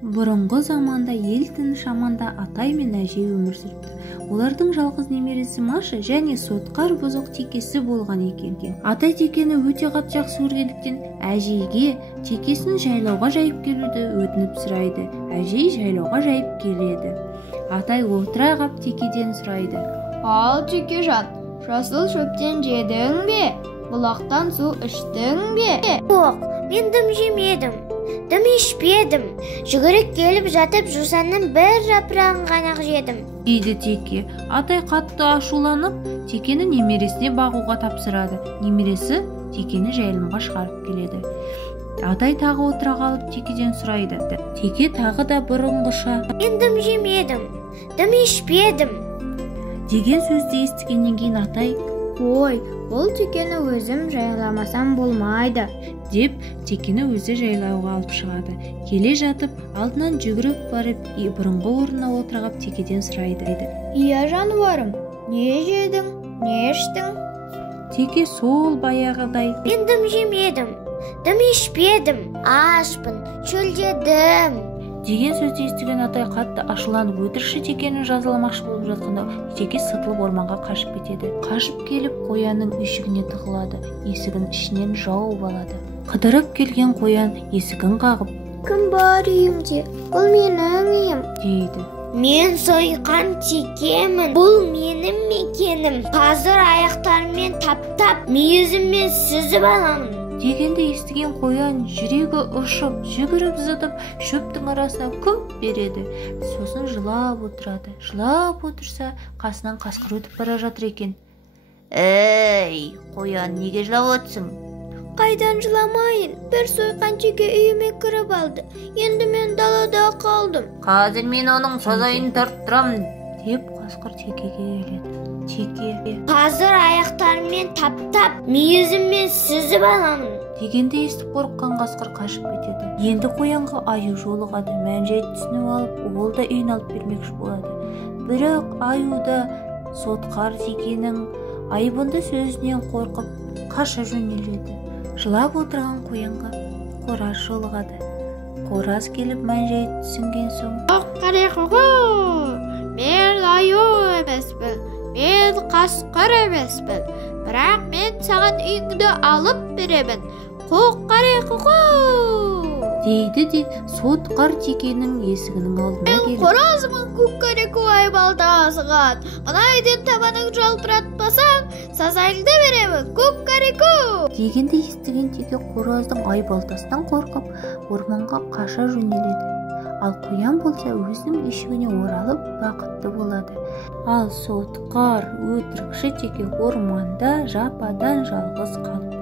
Бұрынғы заманда ел тыныш аманда атай мен әжей өмір сүріпті. Олардың жалғыз немересі Маша және сотқар бұзық Текесі болған екен. Атай Текені өте қатты жақсы көргендіктен әжейге Текесін жайлауға жайып келуді өтініп сұрайды. Әжей жайлауға жайып келеді. Атай отыра қап Текеден сұрайды: «Ал Текежан, жасыл шөптен жедің бе? Бұлақтан су іштің бе?» «Жоқ, мен дым жемедім, дым ішпедім. Жүгіріп келіп жатып жусанның бір жапырағын ғана жедім», дейді Теке. Атай қатты ашуланып, Текені немересіне бағуға тапсырады. Немересі Текені жайылымға шығарып келеді. Атай тағы отыра қалып Текеден сұрайды. Теке тағы да бұрынғыша: «Мен дым жемедім, дым ішпедім» деген сөзді естігеннен кейін Атай: «Ой, бұл Текені өзім жайламасам болмайды» деп Текені өзі жайлауға алып шығады. Келе жатып, алдынан жүгіріп барып, бұрынғы орнына отырғап Текеден сұрайды: «Ия жануарым, не жедің, не іштің?» Теке сол баяғыдай: «Мен дым жемедім, дым ішпедім, ашпын, шөлдедім» деген сөзді естіген Атай қатты ашуланып, өтірікші Текені жазаламақшы болып жатқанда, Теке сытылып орманға қашып кетеді. Қашып келіп қоянның үйшігіне тығылады. Есігін ішінен жауып алады. Қыдырып келген қоян есігін қағып: «Кім бар үйімде? Бұл менің үйім» дейді. «Мен сойқан Текемін, бұл менің мекенім. Қазір аяқтарыммен таптап, мүйізіммен сүзіп аламын» дегенді естіген қоян жүрегі ұшып, жүгіріп зытып, шөптің арасына күмп береді. Сосын жылап отырады. Жылап отырса, қасынан қасқыр өтіп бара жатыр екен. «Ей, қоян, неге жылап отырсың?» «Қайдан жыламайын? Бір сойқан Теке үйіме кіріп алды. Енді мен далада қалдым». «Қазір мен оның сазайын тарттырамын» деп қасқыр Текеге келеді. Теке: «Қазір аяқтарыммен таптап, мүйізіммен сүзіп аламын» дегенді естіп қорыққан қасқыр қашып кетеді. Енді қоянға аю жолығады. Мән-жайды түсініп алып, ол да үйін алып бермекші болады. Бірақ аю да сотқар Текенің айбынды сөзінен қорқып қаша жөнеледі. Жылап отырған қоянға қораз жолығады. Қораз келіп мән-жайды түсінген соң: «Қоқ-қареқоқ, мен аю емеспін, мен қасқыр емеспін, бірақ мен саған үйіңді алып беремін. Қоқ-қареқоқ» дейді де сотқар Текенің есігінің алдына келіп: «Мен қоразмын, көк-қареқоқ айбалта асыған. Мына үйден табаның жалпыратпасаң, сазайыңды беремін, көк-қареқоқ» дегенді естіген Теке қораздың айбалтасынан қорқып, орманға қаша жөнеледі. Ал қоян болса өзінің үйшігіне оралып бақытты болады. Ал сотқар өтірікші Теке орманда жападан жалғыз қалып